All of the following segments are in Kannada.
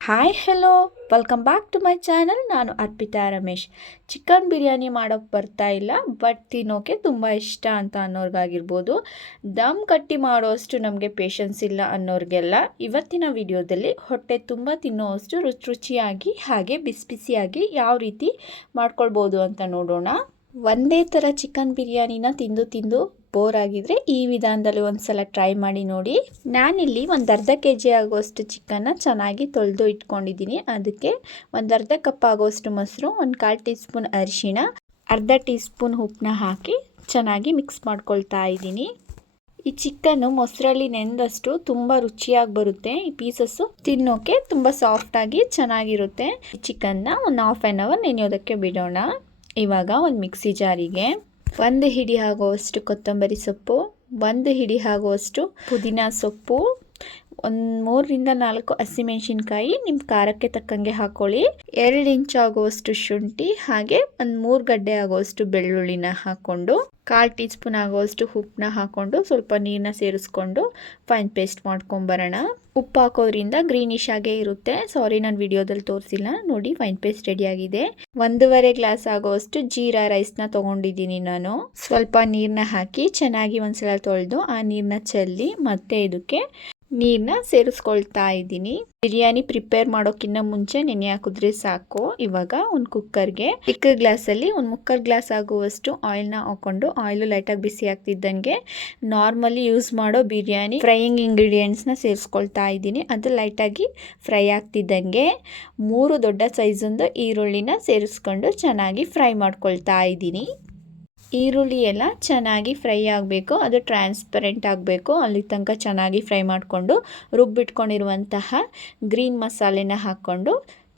Hi hello welcome back to my channel. ನಾನು ಅರ್ಪಿತಾ ರಮೇಶ್. ಚಿಕನ್ ಬಿರಿಯಾನಿ ಮಾಡೋಕ್ಕೆ ಬರ್ತಾ ಇಲ್ಲ, ಬಟ್ ತಿನ್ನೋಕೆ ತುಂಬ ಇಷ್ಟ ಅಂತ ಅನ್ನೋರ್ಗಾಗಿರ್ಬೋದು, ದಮ್ ಕಟ್ಟಿ ಮಾಡೋಷ್ಟು ನಮಗೆ ಪೇಷನ್ಸ್ ಇಲ್ಲ ಅನ್ನೋರಿಗೆಲ್ಲ ಇವತ್ತಿನ ವಿಡಿಯೋದಲ್ಲಿ ಹೊಟ್ಟೆ ತುಂಬ ತಿನ್ನೋಷ್ಟು ರುಚಿಯಾಗಿ ಹಾಗೆ ಬಿಸಿ ಬಿಸಿಯಾಗಿ ಯಾವ ರೀತಿ ಮಾಡ್ಕೊಳ್ಬೋದು ಅಂತ ನೋಡೋಣ. ಒಂದೇ ಥರ ಚಿಕನ್ ಬಿರಿಯಾನಿನ ತಿಂದು ತಿಂದು ಬೋರ್ ಆಗಿದ್ರೆ ಈ ವಿಧಾನದಲ್ಲಿ ಒಂದ್ಸಲ ಟ್ರೈ ಮಾಡಿ ನೋಡಿ. ನಾನಿಲ್ಲಿ ಒಂದು ಅರ್ಧ kg ಆಗುವಷ್ಟು ಚಿಕನ್ನ ಚೆನ್ನಾಗಿ ತೊಳೆದು ಇಟ್ಕೊಂಡಿದ್ದೀನಿ. ಅದಕ್ಕೆ ಒಂದು ಅರ್ಧ ಕಪ್ ಆಗುವಷ್ಟು ಮೊಸರು, ಒಂದು 1/4 ಟೀ ಸ್ಪೂನ್ ಅರಿಶಿಣ, ಅರ್ಧ ಟೀ ಸ್ಪೂನ್ ಉಪ್ಪನ್ನ ಹಾಕಿ ಚೆನ್ನಾಗಿ ಮಿಕ್ಸ್ ಮಾಡ್ಕೊಳ್ತಾ ಇದ್ದೀನಿ. ಈ ಚಿಕನ್ನು ಮೊಸರಲ್ಲಿ ನೆಂದಷ್ಟು ತುಂಬ ರುಚಿಯಾಗಿ ಬರುತ್ತೆ. ಈ ಪೀಸಸ್ಸು ತಿನ್ನೋಕೆ ತುಂಬ ಸಾಫ್ಟಾಗಿ ಚೆನ್ನಾಗಿರುತ್ತೆ. ಈ ಚಿಕನ್ನ ಒಂದು ಹಾಫ್ ಆನ್ ಅವರ್ ನೆನೆಯೋದಕ್ಕೆ ಬಿಡೋಣ. ಇವಾಗ ಒಂದು ಮಿಕ್ಸಿ ಜಾರಿಗೆ 1 ಹಿಡಿ ಆಗುವಷ್ಟು ಕೊತ್ತಂಬರಿ ಸೊಪ್ಪು, 1 ಹಿಡಿ ಆಗುವಷ್ಟು ಪುದೀನ ಸೊಪ್ಪು, ಒಂದು 3 ರಿಂದ 4 ಹಸಿಮೆಣಸಿನ್ಕಾಯಿ ನಿಮ್ಮ ಖಾರಕ್ಕೆ ತಕ್ಕಂಗೆ ಹಾಕೊಳ್ಳಿ, 2 ಇಂಚ್ ಆಗುವಷ್ಟು ಶುಂಠಿ, ಹಾಗೆ ಒಂದು 3 ಗಡ್ಡೆ ಆಗುವಷ್ಟು ಬೆಳ್ಳುಳ್ಳಿನ ಹಾಕ್ಕೊಂಡು 1/4 ಟೀ ಸ್ಪೂನ್ ಆಗುವಷ್ಟು ಉಪ್ಪನ್ನ ಹಾಕ್ಕೊಂಡು ಸ್ವಲ್ಪ ನೀರನ್ನ ಸೇರಿಸ್ಕೊಂಡು ಫೈನ್ ಪೇಸ್ಟ್ ಮಾಡ್ಕೊಂಬರೋಣ. ಉಪ್ಪು ಹಾಕೋದ್ರಿಂದ ಗ್ರೀನಿಶ್ ಆಗೇ ಇರುತ್ತೆ. ಸಾರಿ, ನಾನು ವಿಡಿಯೋದಲ್ಲಿ ತೋರಿಸಿಲ್ಲ. ನೋಡಿ, ಫೈನ್ ಪೇಸ್ಟ್ ರೆಡಿ ಆಗಿದೆ. 1.5 ಗ್ಲಾಸ್ ಆಗುವಷ್ಟು ಜೀರಾ ರೈಸ್ನ ತೊಗೊಂಡಿದ್ದೀನಿ ನಾನು. ಸ್ವಲ್ಪ ನೀರನ್ನ ಹಾಕಿ ಚೆನ್ನಾಗಿ ಒಂದ್ಸಲ ತೊಳೆದು ಆ ನೀರನ್ನ ಚೆಲ್ಲಿ ಮತ್ತೆ ಇದಕ್ಕೆ ನೀರನ್ನ ಸೇರಿಸ್ಕೊಳ್ತಾ ಇದ್ದೀನಿ. ಬಿರಿಯಾನಿ ಪ್ರಿಪೇರ್ ಮಾಡೋಕ್ಕಿಂತ ಮುಂಚೆ ನೆನೆ ಹಾಕಿದ್ರೆ ಸಾಕು. ಇವಾಗ ಒಂದು ಕುಕ್ಕರ್ಗೆ ಚಿಕ್ಕ ಗ್ಲಾಸಲ್ಲಿ ಒಂದು 3/4 ಗ್ಲಾಸ್ ಆಗುವಷ್ಟು ಆಯಿಲ್ನ ಹಾಕೊಂಡು, ಆಯಿಲು ಲೈಟಾಗಿ ಬಿಸಿ ಆಗ್ತಿದ್ದಂಗೆ ನಾರ್ಮಲಿ ಯೂಸ್ ಮಾಡೋ ಬಿರಿಯಾನಿ ಫ್ರೈಯಿಂಗ್ ಇಂಗ್ರೀಡಿಯೆಂಟ್ಸ್ನ ಸೇರಿಸ್ಕೊಳ್ತಾ ಇದ್ದೀನಿ. ಅದು ಲೈಟಾಗಿ ಫ್ರೈ ಆಗ್ತಿದ್ದಂಗೆ 3 ದೊಡ್ಡ ಸೈಜೊಂದು ಈರುಳ್ಳಿನ ಸೇರಿಸ್ಕೊಂಡು ಚೆನ್ನಾಗಿ ಫ್ರೈ ಮಾಡ್ಕೊಳ್ತಾ ಇದ್ದೀನಿ. ಈರುಳ್ಳಿ ಎಲ್ಲ ಚೆನ್ನಾಗಿ ಫ್ರೈ ಆಗಬೇಕು, ಅದು ಟ್ರಾನ್ಸ್ಪರೆಂಟ್ ಆಗಬೇಕು. ಅಲ್ಲಿ ತನಕ ಚೆನ್ನಾಗಿ ಫ್ರೈ ಮಾಡಿಕೊಂಡು ರುಬ್ಬಿಟ್ಕೊಂಡಿರುವಂತಹ ಗ್ರೀನ್ ಮಸಾಲೆನ ಹಾಕ್ಕೊಂಡು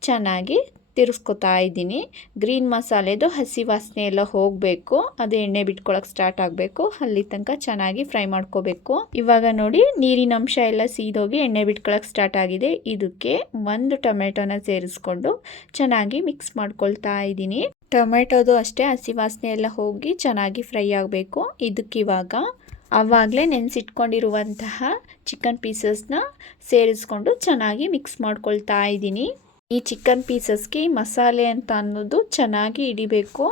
ಚೆನ್ನಾಗಿ ತಿರ್ಸ್ಕೊತಾ ಇದ್ದೀನಿ. ಗ್ರೀನ್ ಮಸಾಲೆದು ಹಸಿ ವಾಸನೆ ಎಲ್ಲ ಹೋಗಬೇಕು, ಅದು ಎಣ್ಣೆ ಬಿಟ್ಕೊಳಕ್ಕೆ ಸ್ಟಾರ್ಟ್ ಆಗಬೇಕು. ಅಲ್ಲಿ ತನಕ ಚೆನ್ನಾಗಿ ಫ್ರೈ ಮಾಡ್ಕೋಬೇಕು. ಇವಾಗ ನೋಡಿ, ನೀರಿನ ಅಂಶ ಎಲ್ಲ ಸೀದೋಗಿ ಎಣ್ಣೆ ಬಿಟ್ಕೊಳಕ್ಕೆ ಸ್ಟಾರ್ಟ್ ಆಗಿದೆ. ಇದಕ್ಕೆ 1 ಟೊಮೆಟೊನ ಸೇರಿಸ್ಕೊಂಡು ಚೆನ್ನಾಗಿ ಮಿಕ್ಸ್ ಮಾಡ್ಕೊಳ್ತಾ ಇದ್ದೀನಿ. ಟೊಮೆಟೊದು ಅಷ್ಟೇ ಹಸಿ ವಾಸನೆ ಎಲ್ಲ ಹೋಗಿ ಚೆನ್ನಾಗಿ ಫ್ರೈ ಆಗಬೇಕು. ಇದಕ್ಕಿವಾಗ ಆವಾಗಲೇ ನೆನೆಸಿಟ್ಕೊಂಡಿರುವಂತಹ ಚಿಕನ್ ಪೀಸಸ್ನ ಸೇರಿಸ್ಕೊಂಡು ಚೆನ್ನಾಗಿ ಮಿಕ್ಸ್ ಮಾಡ್ಕೊಳ್ತಾ ಇದ್ದೀನಿ. ಈ ಚಿಕನ್ ಪೀಸಸ್ಗೆ ಮಸಾಲೆ ಅಂತ ಅನ್ನೋದು ಚೆನ್ನಾಗಿ ಹಿಡಿಬೇಕು.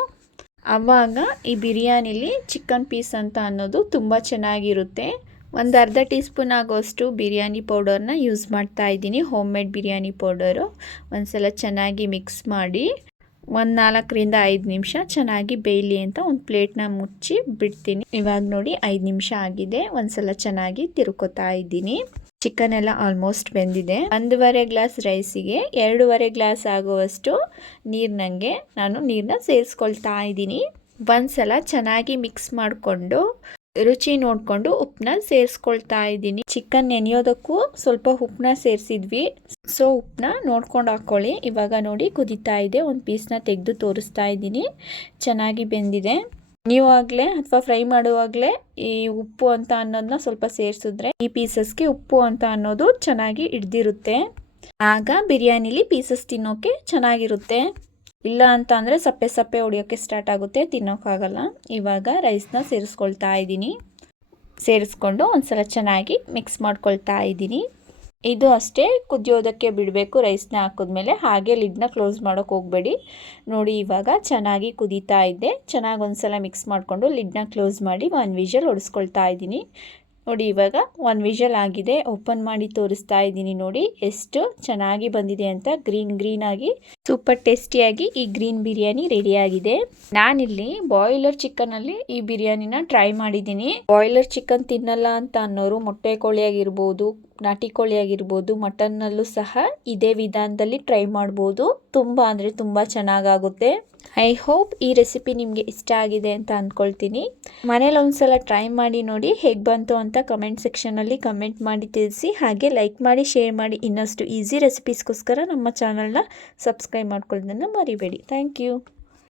ಆವಾಗ ಈ ಬಿರಿಯಾನಿಲಿ ಚಿಕನ್ ಪೀಸ್ ಅಂತ ಅನ್ನೋದು ತುಂಬ ಚೆನ್ನಾಗಿರುತ್ತೆ. ಒಂದು ಅರ್ಧ ಟೀ ಸ್ಪೂನ್ ಆಗೋಷ್ಟು ಬಿರಿಯಾನಿ ಪೌಡರ್ನ ಯೂಸ್ ಮಾಡ್ತಾ ಇದ್ದೀನಿ, ಹೋಮ್ ಮೇಡ್ ಬಿರಿಯಾನಿ ಪೌಡರು. ಒಂದ್ಸಲ ಚೆನ್ನಾಗಿ ಮಿಕ್ಸ್ ಮಾಡಿ ಒಂದು 4 ರಿಂದ 5 ನಿಮಿಷ ಚೆನ್ನಾಗಿ ಬೇಯಲಿ ಅಂತ ಒಂದು ಪ್ಲೇಟ್ನ ಮುಚ್ಚಿ ಬಿಡ್ತೀನಿ. ಇವಾಗ ನೋಡಿ 5 ನಿಮಿಷ ಆಗಿದೆ. ಒಂದ್ಸಲ ಚೆನ್ನಾಗಿ ತಿರ್ಕೋತಾ ಇದ್ದೀನಿ. ಚಿಕನ್ ಎಲ್ಲ ಆಲ್ಮೋಸ್ಟ್ ಬೆಂದಿದೆ. 1.5 ಗ್ಲಾಸ್ ರೈಸಿಗೆ 2.5 ಗ್ಲಾಸ್ ಆಗುವಷ್ಟು ನಾನು ನೀರನ್ನ ಸೇರಿಸ್ಕೊಳ್ತಾ ಇದ್ದೀನಿ. ಒಂದ್ಸಲ ಚೆನ್ನಾಗಿ ಮಿಕ್ಸ್ ಮಾಡಿಕೊಂಡು ರುಚಿ ನೋಡಿಕೊಂಡು ಉಪ್ಪನ್ನ ಸೇರಿಸ್ಕೊಳ್ತಾ ಇದ್ದೀನಿ. ಚಿಕನ್ ನೆನೆಯೋದಕ್ಕೂ ಸ್ವಲ್ಪ ಉಪ್ಪನ್ನ ಸೇರಿಸಿದ್ವಿ, ಸೊ ಉಪ್ಪನ್ನ ನೋಡ್ಕೊಂಡು ಹಾಕ್ಕೊಳ್ಳಿ. ಇವಾಗ ನೋಡಿ ಕುದೀತಾ ಇದೆ. ಒಂದು ಪೀಸ್ನ ತೆಗೆದು ತೋರಿಸ್ತಾ ಇದ್ದೀನಿ. ಚೆನ್ನಾಗಿ ಬೆಂದಿದೆ. ನೀವಾಗಲೇ ಅಥವಾ ಫ್ರೈ ಮಾಡುವಾಗಲೇ ಈ ಉಪ್ಪು ಅಂತ ಅನ್ನೋದನ್ನ ಸ್ವಲ್ಪ ಸೇರಿಸಿದ್ರೆ ಈ ಪೀಸಸ್ಗೆ ಉಪ್ಪು ಅಂತ ಅನ್ನೋದು ಚೆನ್ನಾಗಿ ಹಿಡ್ದಿರುತ್ತೆ. ಆಗ ಬಿರಿಯಾನಿಲಿ ಪೀಸಸ್ ತಿನ್ನೋಕೆ ಚೆನ್ನಾಗಿರುತ್ತೆ. ಇಲ್ಲ ಅಂತ ಅಂದರೆ ಸಪ್ಪೆ ಸಪ್ಪೆ ಹೊಡಿಯೋಕ್ಕೆ ಸ್ಟಾರ್ಟ್ ಆಗುತ್ತೆ, ತಿನ್ನೋಕ್ಕಾಗಲ್ಲ. ಇವಾಗ ರೈಸ್ನ ಸೇರಿಸ್ಕೊಳ್ತಾ ಇದ್ದೀನಿ. ಸೇರಿಸ್ಕೊಂಡು ಒಂದ್ಸಲ ಚೆನ್ನಾಗಿ ಮಿಕ್ಸ್ ಮಾಡ್ಕೊಳ್ತಾ ಇದ್ದೀನಿ. ಇದು ಅಷ್ಟೇ ಕುದಿಯೋದಕ್ಕೆ ಬಿಡಬೇಕು ರೈಸ್ನ ಹಾಕಿದ್ಮೇಲೆ. ಹಾಗೆ ಲಿಡ್ನ ಕ್ಲೋಸ್ ಮಾಡೋಕ್ಕೆ ಹೋಗಬೇಡಿ. ನೋಡಿ, ಇವಾಗ ಚೆನ್ನಾಗಿ ಕುದೀತಾ ಇದೆ. ಚೆನ್ನಾಗಿ ಒಂದ್ಸಲ ಮಿಕ್ಸ್ ಮಾಡಿಕೊಂಡು ಲಿಡ್ನ ಕ್ಲೋಸ್ ಮಾಡಿ 1 ವಿಷಲ್ ಹೊಡಿಸ್ಕೊಳ್ತಾ ಇದ್ದೀನಿ. ನೋಡಿ, ಇವಾಗ 1 ವಿಷಲ್ ಆಗಿದೆ. ಓಪನ್ ಮಾಡಿ ತೋರಿಸ್ತಾ ಇದ್ದೀನಿ. ನೋಡಿ ಎಷ್ಟು ಚೆನ್ನಾಗಿ ಬಂದಿದೆ ಅಂತ. ಗ್ರೀನ್ ಆಗಿ ಸೂಪರ್ ಟೇಸ್ಟಿಯಾಗಿ ಈ ಗ್ರೀನ್ ಬಿರಿಯಾನಿ ರೆಡಿ ಆಗಿದೆ. ನಾನಿಲ್ಲಿ ಬಾಯ್ಲರ್ ಚಿಕನಲ್ಲಿ ಈ ಬಿರಿಯಾನಿನ ಟ್ರೈ ಮಾಡಿದ್ದೀನಿ. ಬಾಯ್ಲರ್ ಚಿಕನ್ ತಿನ್ನಲ್ಲ ಅಂತ ಅನ್ನೋರು ಮೊಟ್ಟೆ ಕೋಳಿ ಆಗಿರ್ಬೋದು, ನಾಟಿ ಕೋಳಿ ಆಗಿರ್ಬೋದು, ಮಟನ್ನಲ್ಲೂ ಸಹ ಇದೇ ವಿಧಾನದಲ್ಲಿ ಟ್ರೈ ಮಾಡ್ಬೋದು. ತುಂಬ ಅಂದರೆ ತುಂಬ ಚೆನ್ನಾಗಾಗುತ್ತೆ. ಐ ಹೋಪ್ ಈ ರೆಸಿಪಿ ನಿಮಗೆ ಇಷ್ಟ ಆಗಿದೆ ಅಂತ ಅಂದ್ಕೊಳ್ತೀನಿ. ಮನೇಲಿ ಒಂದ್ಸಲ ಟ್ರೈ ಮಾಡಿ ನೋಡಿ, ಹೇಗೆ ಬಂತು ಅಂತ ಕಮೆಂಟ್ ಸೆಕ್ಷನಲ್ಲಿ ಕಮೆಂಟ್ ಮಾಡಿ ತಿಳಿಸಿ. ಹಾಗೆ ಲೈಕ್ ಮಾಡಿ, ಶೇರ್ ಮಾಡಿ. ಇನ್ನಷ್ಟು ಈಸಿ ರೆಸಿಪೀಸ್ಗೋಸ್ಕರ ನಮ್ಮ ಚಾನಲ್ನ ಸಬ್ಸ್ಕ್ರೈಬ್ ಮಾಡ್ಕೊಳ್ಳೋದನ್ನು ಮರಿಬೇಡಿ. Thank you.